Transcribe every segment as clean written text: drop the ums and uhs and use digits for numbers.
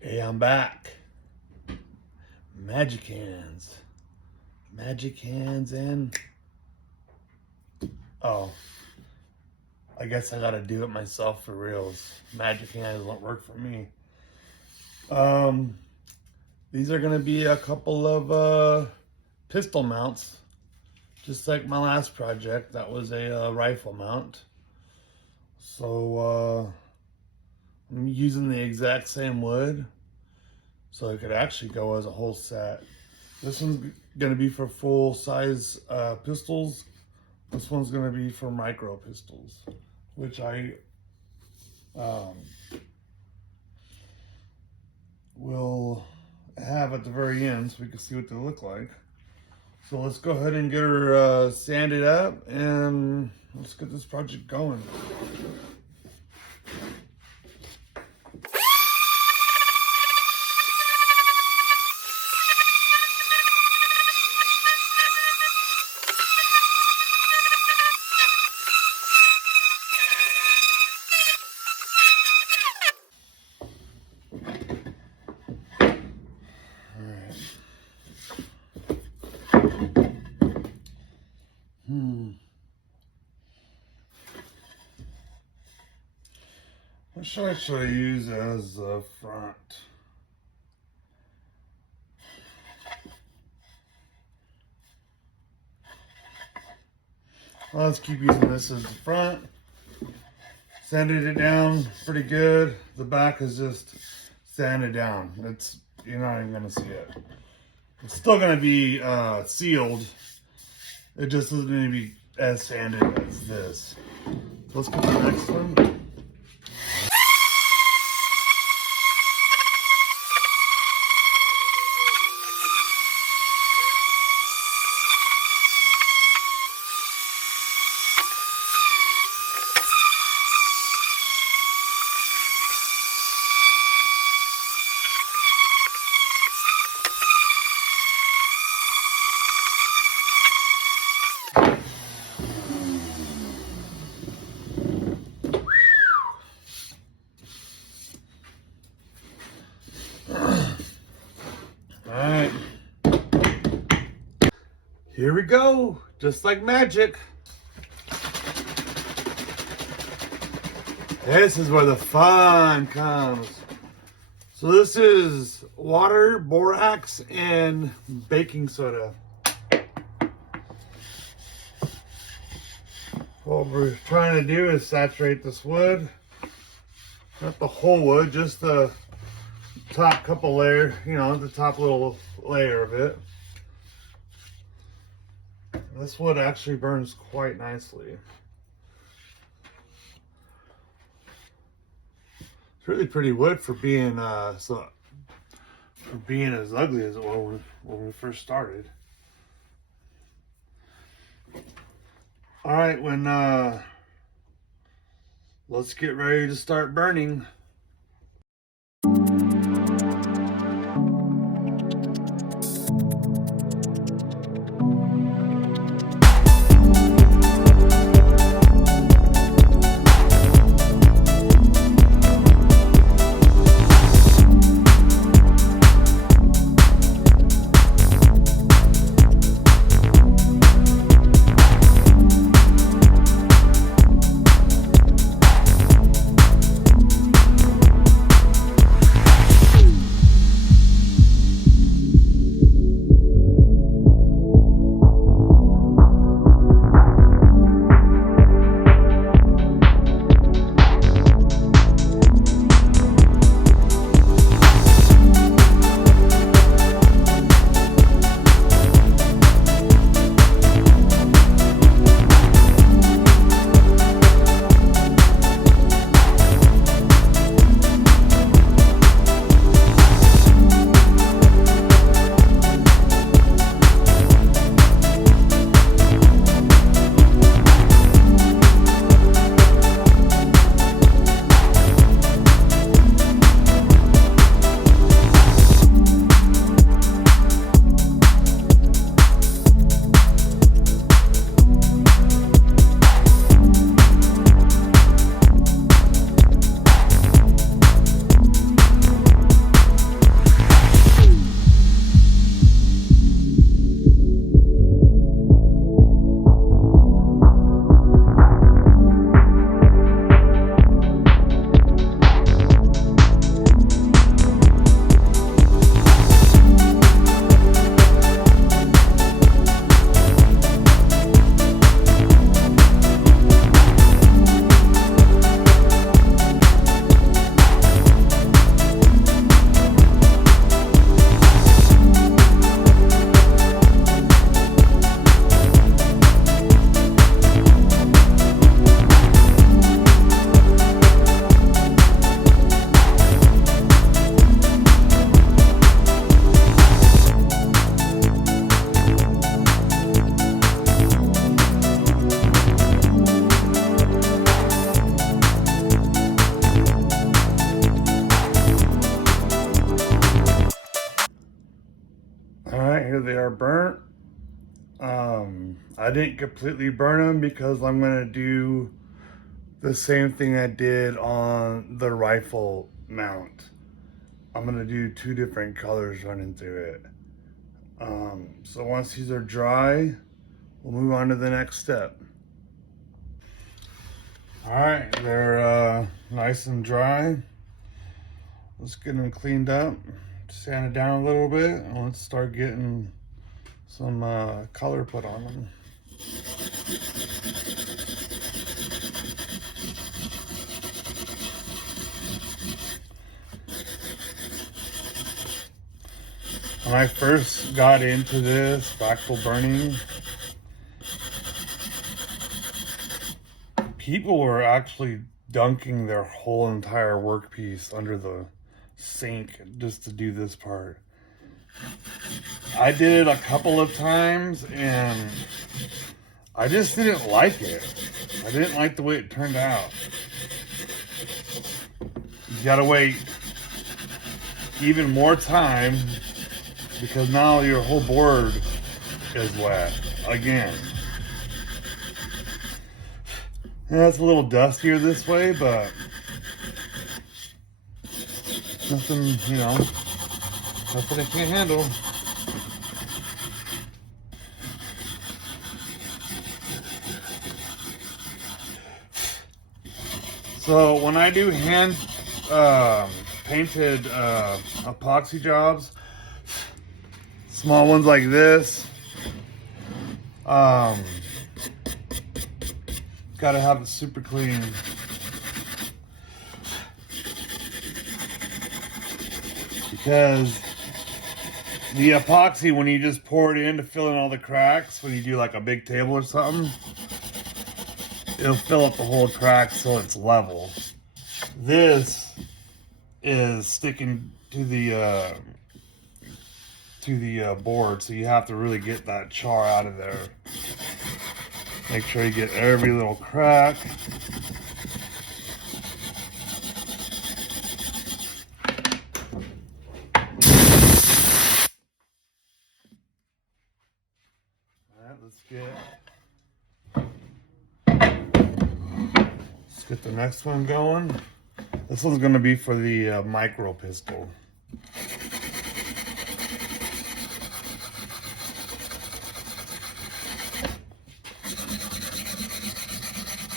Hey, I'm back. Magic hands. Magic hands and... Oh. I guess I gotta do it myself for reals. Magic hands won't work for me. These are gonna be a couple of pistol mounts. Just like my last project. That was a rifle mount. So I'm using the exact same wood. So it could actually go as a whole set. This one's going to be for full size pistols. This one's going to be for micro pistols, which I will have at the very end so we can see what they look like. So let's go ahead and get her sanded up and let's get this project going. What should I use as the front? Well, let's keep using this as the front. Sanded it down pretty good. The back is just sanded down. You're not even gonna see it. It's still gonna be sealed. It just isn't gonna be as sanded as this. Let's get the next one. Alright, here we go, just like magic. This is where the fun comes. So this is water, borax, and baking soda. What we're trying to do is saturate this wood. Not the whole wood, just the top couple layer, the top little layer of it. This wood actually burns quite nicely. It's really pretty wood for being as ugly as it was when we first started. All right, let's get ready to start burning. they are burnt. I didn't completely burn them because I'm gonna do the same thing I did on the rifle mount. I'm gonna do 2 different colors running through it. So once these are dry, we'll move on to the next step. All right, they're nice and dry. Let's get them cleaned up, sand it down a little bit, and let's start getting some color put on them. When I first got into this fractal burning, people were actually dunking their whole entire workpiece under the sink just to do this part. I did it a couple of times and I just didn't like it. I didn't like the way it turned out. You gotta wait even more time because now your whole board is wet again. Yeah, it's a little dustier this way, but nothing, you know, nothing I can't handle. So when I do hand painted epoxy jobs, small ones like this, gotta have it super clean. Because the epoxy, when you just pour it in to fill in all the cracks, when you do like a big table or something, it'll fill up the whole crack so it's level. This is sticking to the board, so you have to really get that char out of there. Make sure you get every little crack. Alright, let's get the next one going. This one's going to be for the micro pistol.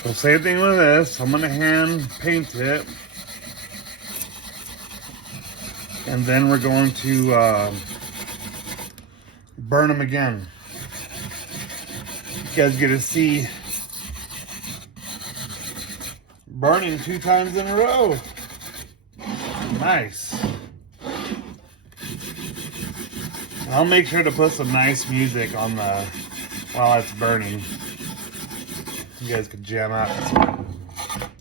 So same thing with this. I'm going to hand paint it. And then we're going to burn them again. You guys get to see burning 2 times in a row. Nice. I'll make sure to put some nice music on the while it's burning. You guys could jam out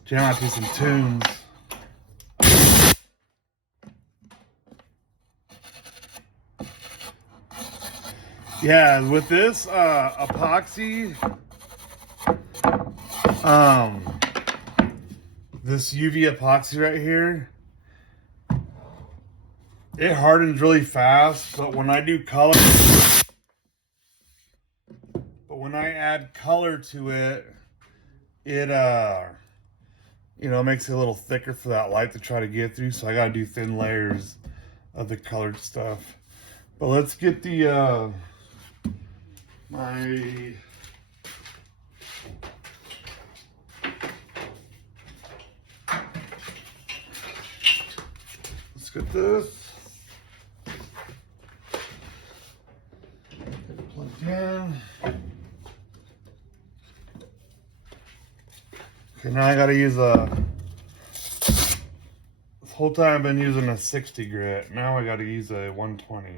to some tunes. Yeah, with this epoxy, this UV epoxy right here, it hardens really fast, but when I do color, when I add color to it, it you know, makes it a little thicker for that light to try to get through, so I gotta do thin layers of the colored stuff. But let's get the let's get this plugged in. Okay, now I gotta use this whole time I've been using a 60 grit. Now I gotta use a 120.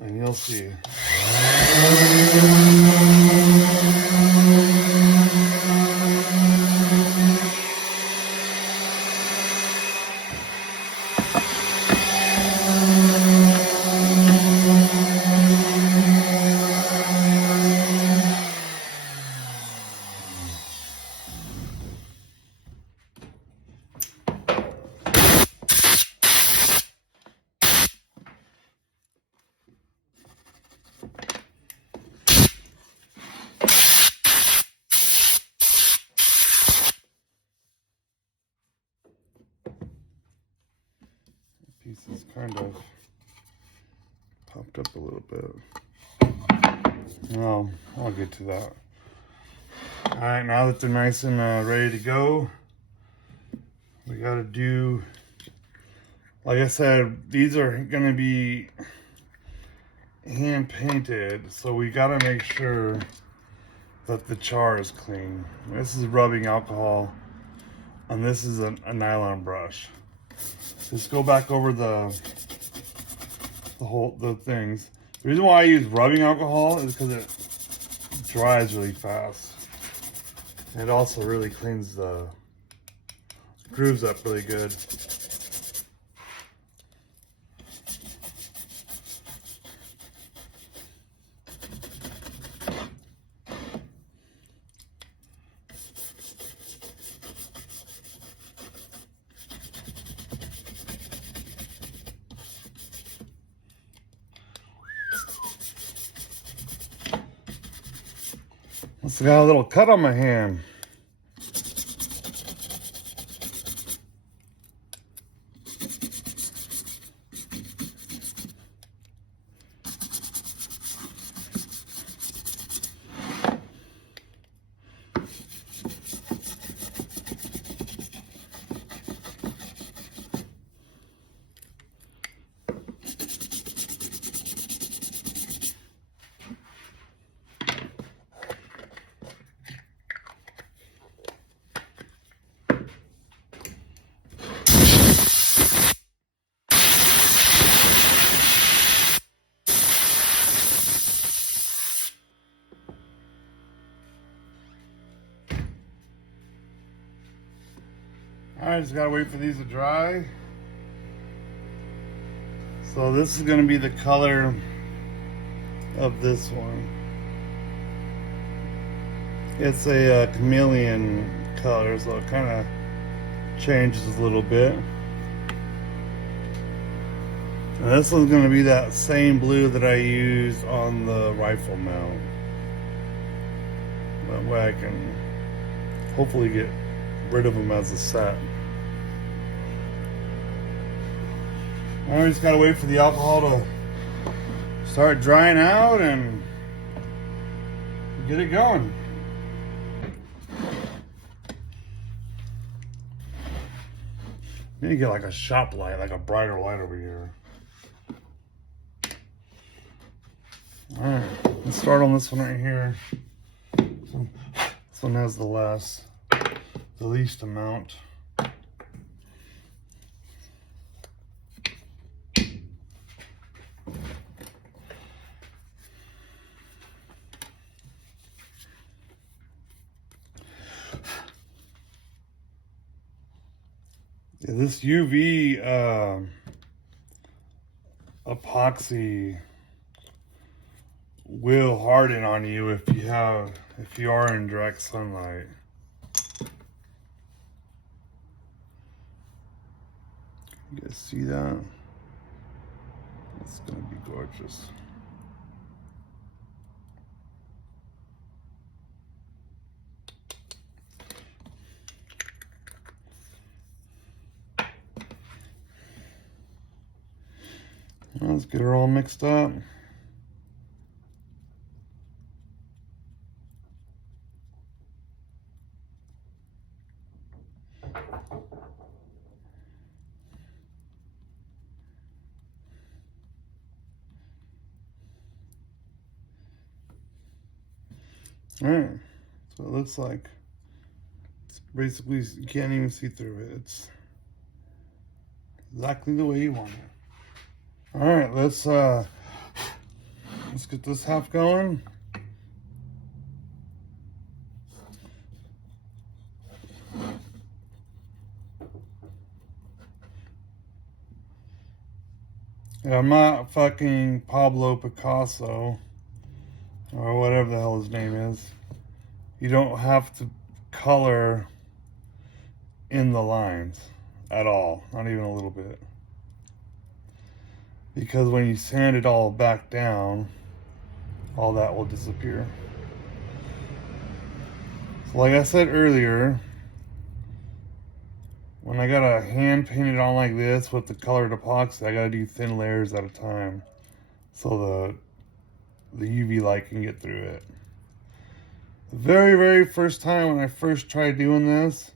And you'll see. piece is kind of popped up a little bit. No, I'll get to that. All right, now that they're nice and ready to go, we gotta do, like I said, these are gonna be hand painted, so we gotta make sure that the char is clean. This is rubbing alcohol, and this is a nylon brush. Just go back over the things. The reason why I use rubbing alcohol is because it dries really fast. And it also really cleans the grooves up really good. Must have got a little cut on my hand. Alright, just gotta wait for these to dry. So this is gonna be the color of this one. It's a chameleon color, so it kind of changes a little bit. And this one's gonna be that same blue that I used on the rifle mount. That way I can hopefully get rid of them as a set. I just gotta wait for the alcohol to start drying out and get it going. Need to get like a shop light, like a brighter light over here. Alright, let's start on this one right here. This one has the least amount. This UV epoxy will harden on you if you are in direct sunlight. You guys see that? It's gonna be gorgeous. Let's get her all mixed up. Alright, so it looks like it's basically, you can't even see through it. It's exactly the way you want it. Alright, let's get this half going. Yeah, I'm not fucking Pablo Picasso or whatever the hell his name is. You don't have to color in the lines at all, not even a little bit. Because when you sand it all back down, all that will disappear. So like I said earlier, when I gotta hand paint it on like this with the colored epoxy, I gotta do thin layers at a time so the UV light can get through it. The very first time when I first tried doing this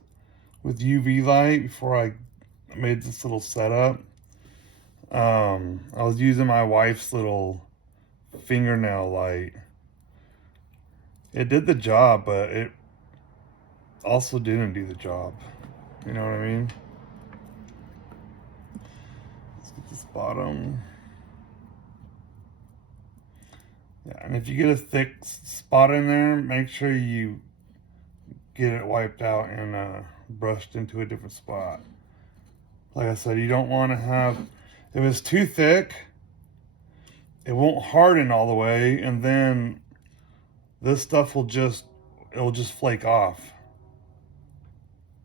with UV light, before I made this little setup, I was using my wife's little fingernail light. It did the job, but it also didn't do the job. You know what I mean? Let's get this bottom. Yeah, and if you get a thick spot in there, make sure you get it wiped out and brushed into a different spot. Like I said, you don't want to have, if it's too thick, it won't harden all the way, and then this stuff will just flake off.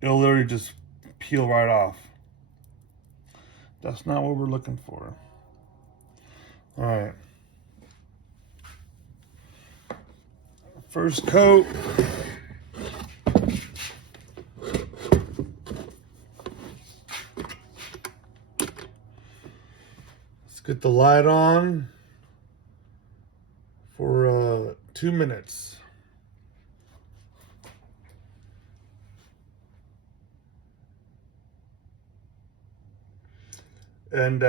It'll literally just peel right off. That's not what we're looking for. All right. First coat. Let's get the light on for 2 minutes. And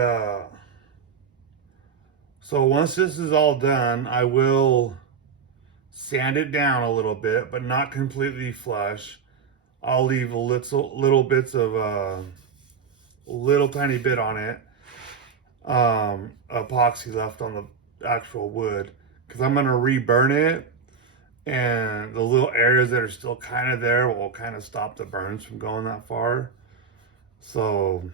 so once this is all done, I will sand it down a little bit, but not completely flush. I'll leave little bits of little tiny bit on it, epoxy left on the actual wood, because I'm gonna reburn it, and the little areas that are still kind of there will kind of stop the burns from going that far. So,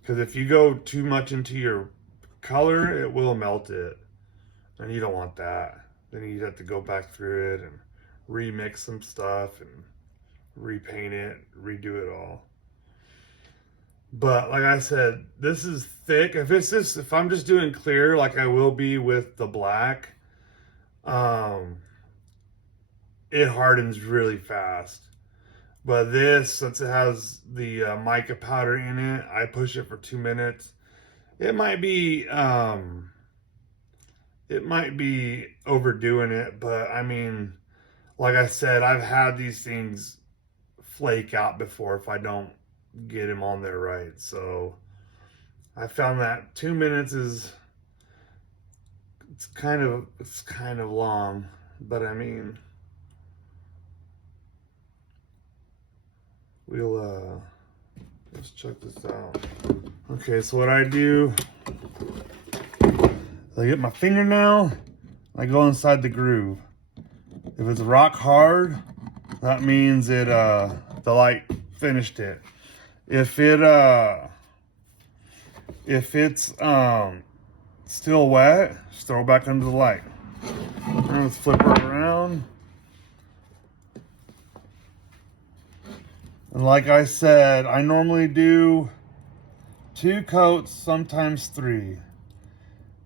because if you go too much into your color, it will melt it, and you don't want that. Then you have to go back through it and remix some stuff and repaint it, redo it all. But like I said, this is thick. If I'm just doing clear like I will be with the black, it hardens really fast. But this, since it has the mica powder in it, I push it for 2 minutes. It might be overdoing it, but I mean, like I said, I've had these things flake out before if I don't get them on there right. So I found that 2 minutes it's kind of long, but I mean, let's check this out. Okay, so what I do, I get my fingernail, I go inside the groove. If it's rock hard, that means the light finished it. If it's still wet, just throw it back under the light. And let's flip it around. And like I said, I normally do 2 coats, sometimes 3.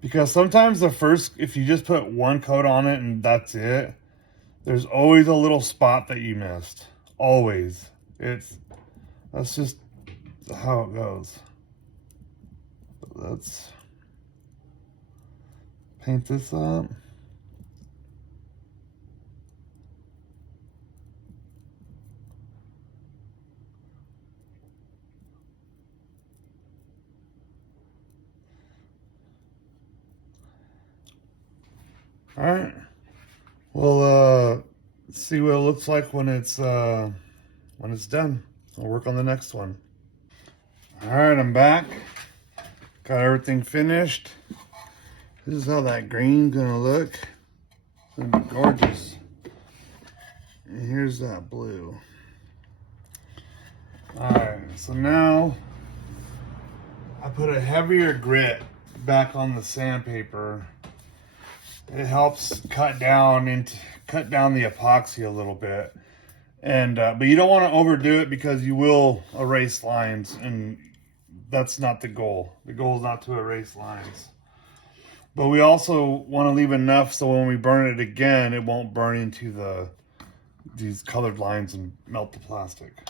Because sometimes if you just put 1 coat on it and that's it, there's always a little spot that you missed. Always. That's just how it goes. Let's paint this up. All right. Well, see what it looks like when it's done. I'll work on the next one. All right, I'm back. Got everything finished. This is how that green's gonna look. It's gonna be gorgeous. And here's that blue. All right, so now I put a heavier grit back on the sandpaper. It helps cut down the epoxy a little bit, and but you don't want to overdo it because you will erase lines, and that's not the goal. The goal is not to erase lines, but we also want to leave enough so when we burn it again, it won't burn into these colored lines and melt the plastic.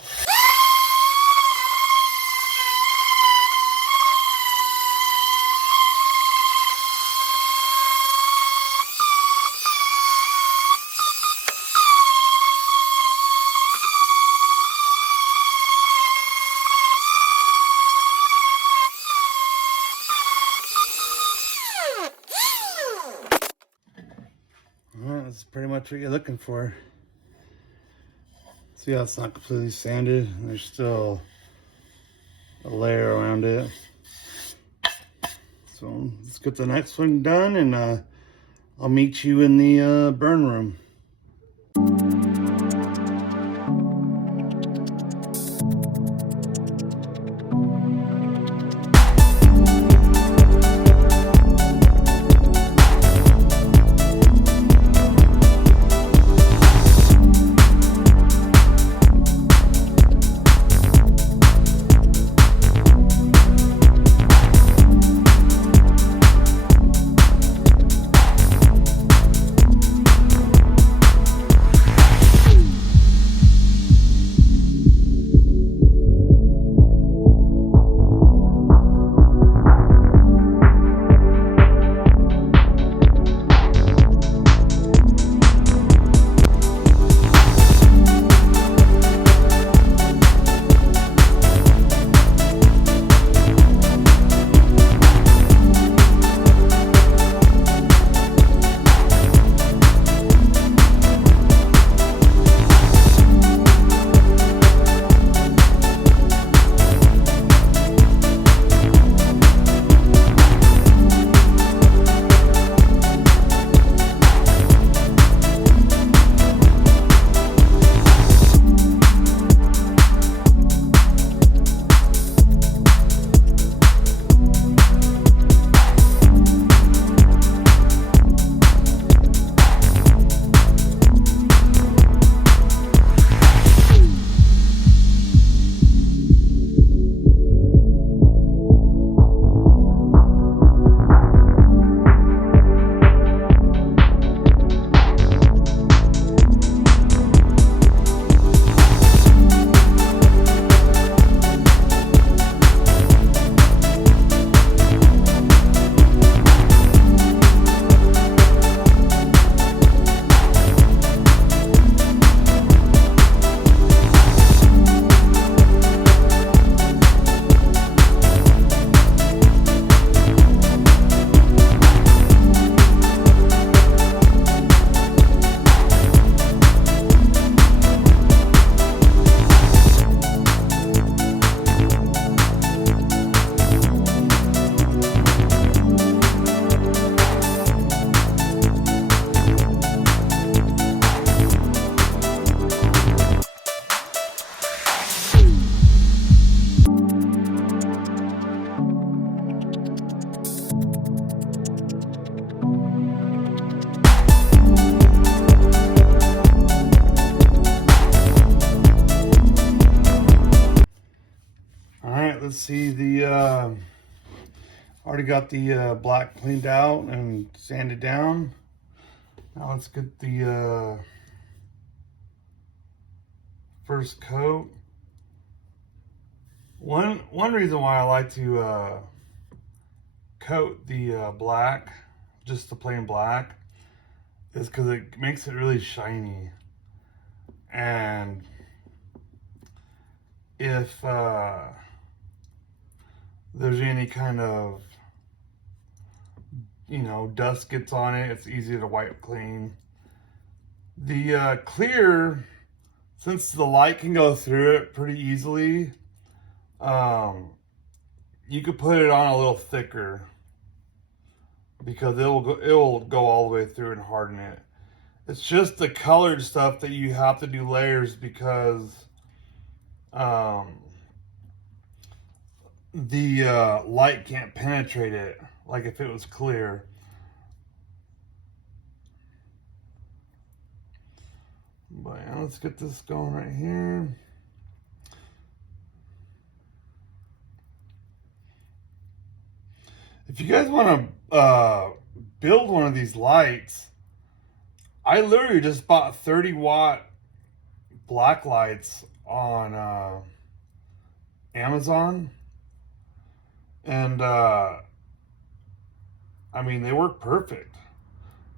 That's pretty much what you're looking for. See how it's not completely sanded? There's still a layer around it. So let's get the next one done, and I'll meet you in the burn room. Let's see, already got the black cleaned out and sanded down. Now let's get the first coat. One reason why I like to coat the black, just the plain black, is because it makes it really shiny. And if there's any kind of, you know, dust gets on it, it's easy to wipe clean. The clear, since the light can go through it pretty easily, you could put it on a little thicker because it will go all the way through and harden it. It's just the colored stuff that you have to do layers because the light can't penetrate it like if it was clear. But yeah, let's get this going right here. If you guys want to build one of these lights, I literally just bought 30-watt black lights on Amazon. And I mean, they work perfect.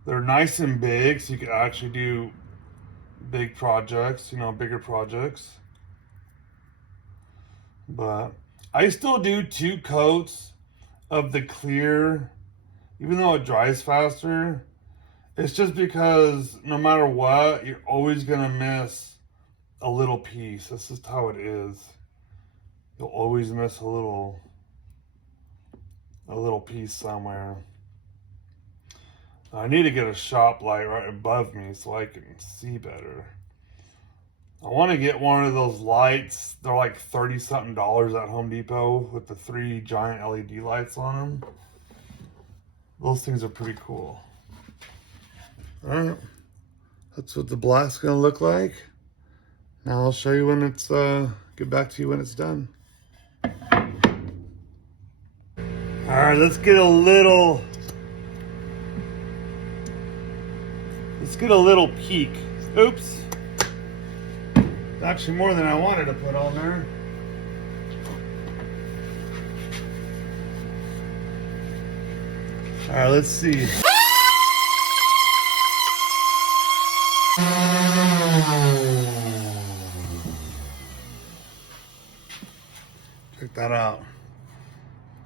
They're nice and big, so you can actually do big projects, you know, bigger projects. But I still do 2 coats of the clear, even though it dries faster. It's just because no matter what, you're always gonna miss a little piece. That's just how it is. You'll always miss a little piece somewhere. I need to get a shop light right above me so I can see better. I want to get one of those lights. They're like $30-something at Home Depot with the 3 giant LED lights on them. Those things are pretty cool. All right, that's what the black's gonna look like. Now I'll show you when it's, get back to you when it's done. All right, let's get a little peek. Oops. It's actually more than I wanted to put on there. All right, let's see. Check that out.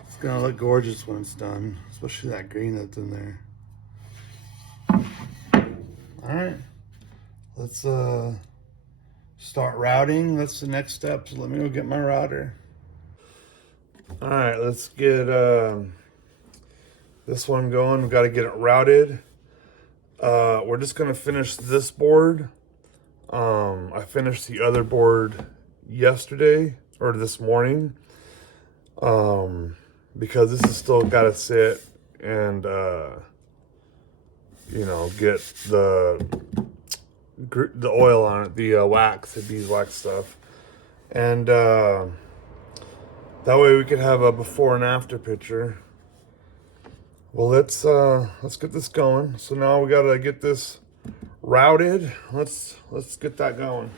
It's gonna look gorgeous when it's done, especially that green that's in there. All right, let's start routing. That's the next step. So let me go get my router. All right, let's get this one going. We've got to get it routed. We're just gonna finish this board. I finished the other board yesterday or this morning, because this has still got to sit and you know, get the oil on it, the wax, the beeswax stuff, and that way we could have a before and after picture. Well, let's get this going. So now we gotta get this routed. Let's get that going.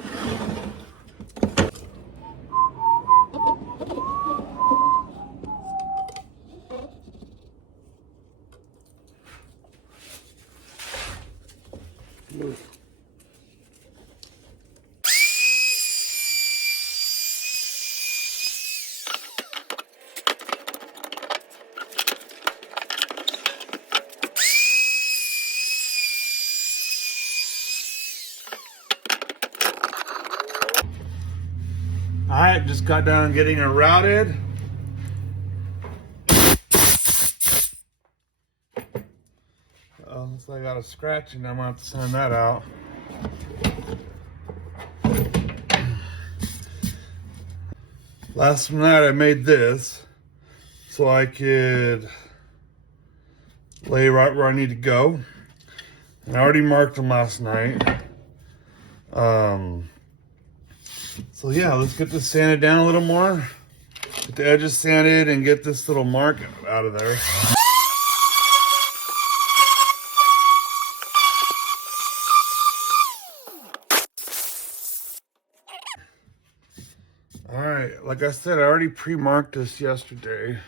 Move. All right, just got done getting it routed. Looks like I got a scratch and I'm gonna have to sand that out. Last from that, I made this so I could lay right where I need to go. And I already marked them last night. So yeah, let's get this sanded down a little more. Get the edges sanded and get this little mark out of there. All right, like I said, I already pre-marked this yesterday.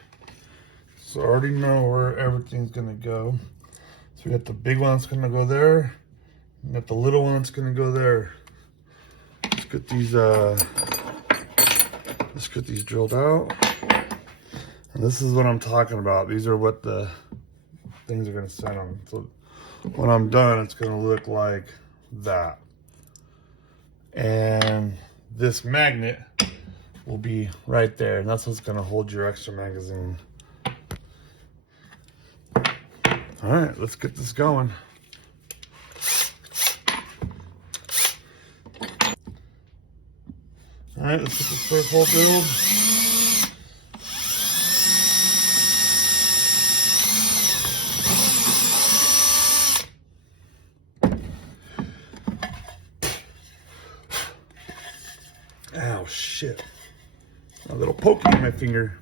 So I already know where everything's gonna go. So we got the big one that's gonna go there. We got the little one that's gonna go there. Let's get these drilled out. And this is what I'm talking about. These are what the things are gonna sit on. So when I'm done, it's gonna look like that. And this magnet will be right there. And that's what's gonna hold your extra magazine. All right, let's get this going. All right, let's get this first hole drilled. Ow, shit. A little pokey in my finger.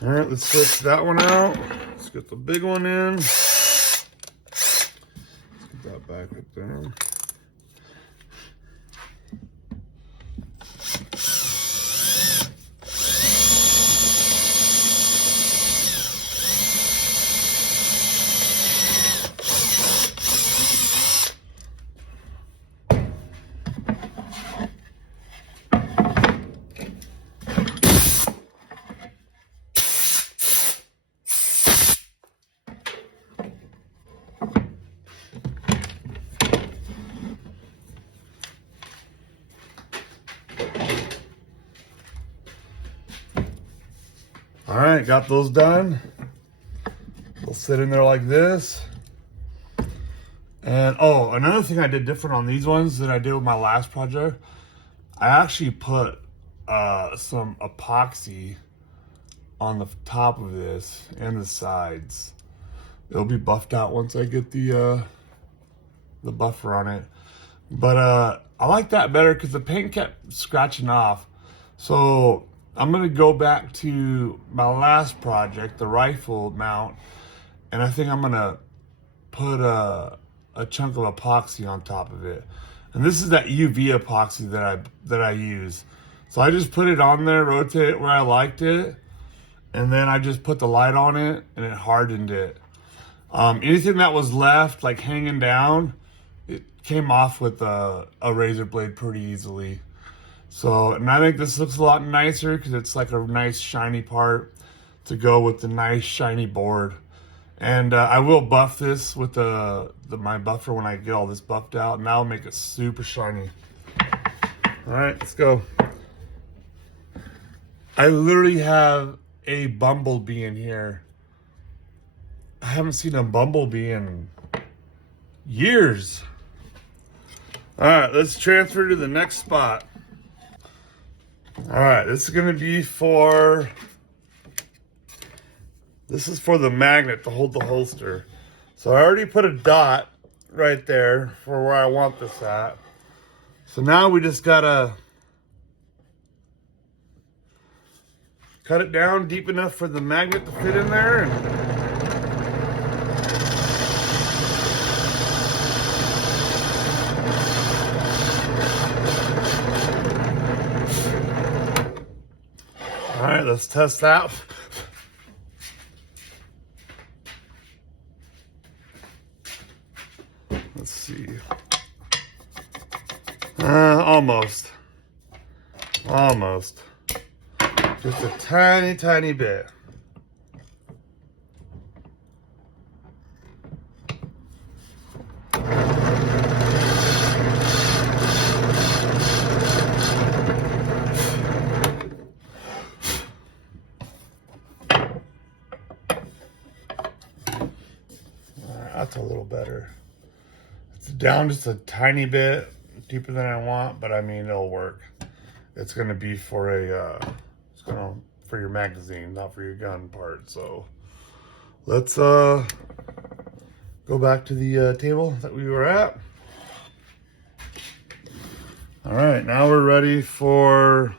All right, let's switch that one out. Let's get the big one in. Let's get that back right there. right, got those done. They'll sit in there like this. And oh, another thing I did different on these ones than I did with my last project, I actually put some epoxy on the top of this and the sides. It'll be buffed out once I get the buffer on it. But I like that better because the paint kept scratching off. So I'm gonna go back to my last project, the rifle mount, and I think I'm gonna put a chunk of epoxy on top of it. And this is that UV epoxy that I use. So I just put it on there, rotate it where I liked it, and then I just put the light on it and it hardened it. Anything that was left like hanging down, it came off with a razor blade pretty easily. So, and I think this looks a lot nicer because it's like a nice shiny part to go with the nice shiny board. And I will buff this with my buffer when I get all this buffed out, and that'll make it super shiny. All right, let's go. I literally have a bumblebee in here. I haven't seen a bumblebee in years. All right, let's transfer to the next spot. All right, this is gonna be this is for the magnet to hold the holster. So I already put a dot right there for where I want this at. So now we just gotta cut it down deep enough for the magnet to fit in there. And all right, let's test that. Let's see. Almost. Almost. Just a tiny, tiny bit. That's a little better. It's down just a tiny bit deeper than I want, but I mean, it'll work. It's gonna be for for your magazine, not for your gun part. So let's go back to the table that we were at. All right, now we're ready for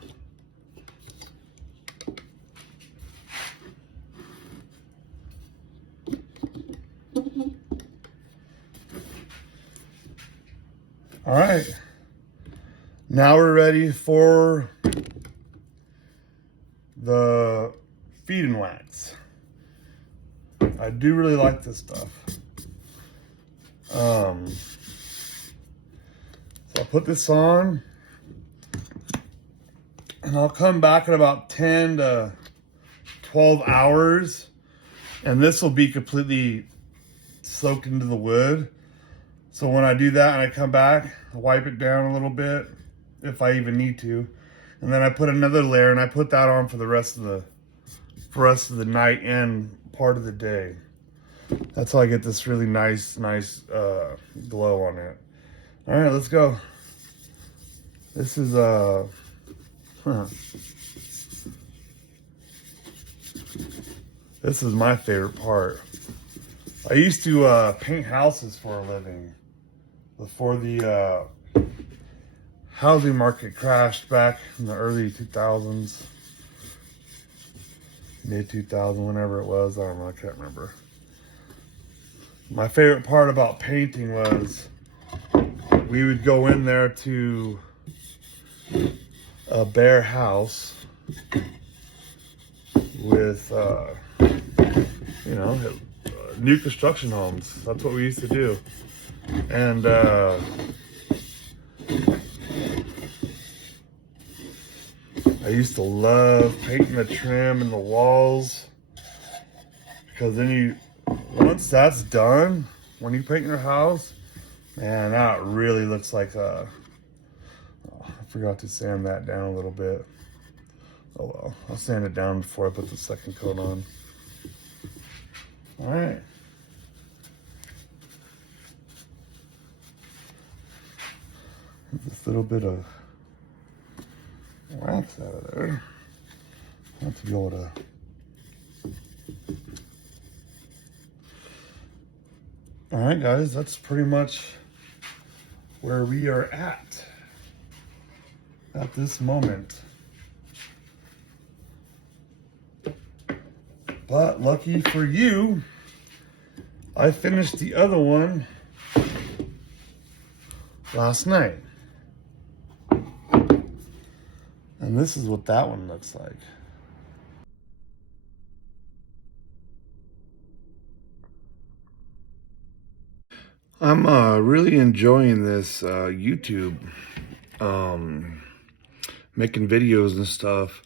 all right, now we're ready for the feed and wax. I do really like this stuff. So I'll put this on and I'll come back in about 10 to 12 hours and this will be completely soaked into the wood. So when I do that and I come back, I wipe it down a little bit if I even need to. And then I put another layer and I put that on for the rest of the night and part of the day. That's how I get this really nice glow on it. All right, let's go. This is this is my favorite part. I used to paint houses for a living before the housing market crashed back in the early 2000s, mid 2000, whenever it was. I don't know, I can't remember. My favorite part about painting was we would go in there to a bare house with, new construction homes. That's what we used to do. And I used to love painting the trim and the walls, because then once that's done, when you paint your house, man, that really looks like I forgot to sand that down a little bit. Oh well, I'll sand it down before I put the second coat on. All right. This little bit of wax out of there. I have to be able to. All right, guys, that's pretty much where we are at this moment. But lucky for you, I finished the other one last night. And this is what that one looks like. I'm really enjoying this YouTube, making videos and stuff.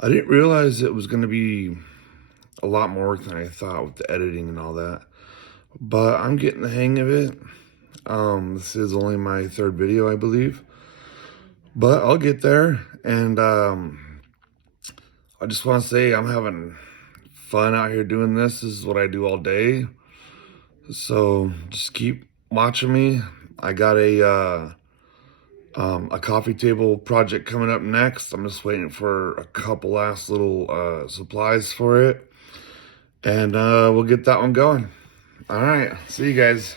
I didn't realize it was going to be a lot more work than I thought with the editing and all that. But I'm getting the hang of it. This is only my third video, I believe. But I'll get there. And I just want to say I'm having fun out here doing this. This is what I do all day. So just keep watching me. I got a coffee table project coming up next. I'm just waiting for a couple last little supplies for it. And we'll get that one going. All right. See you guys.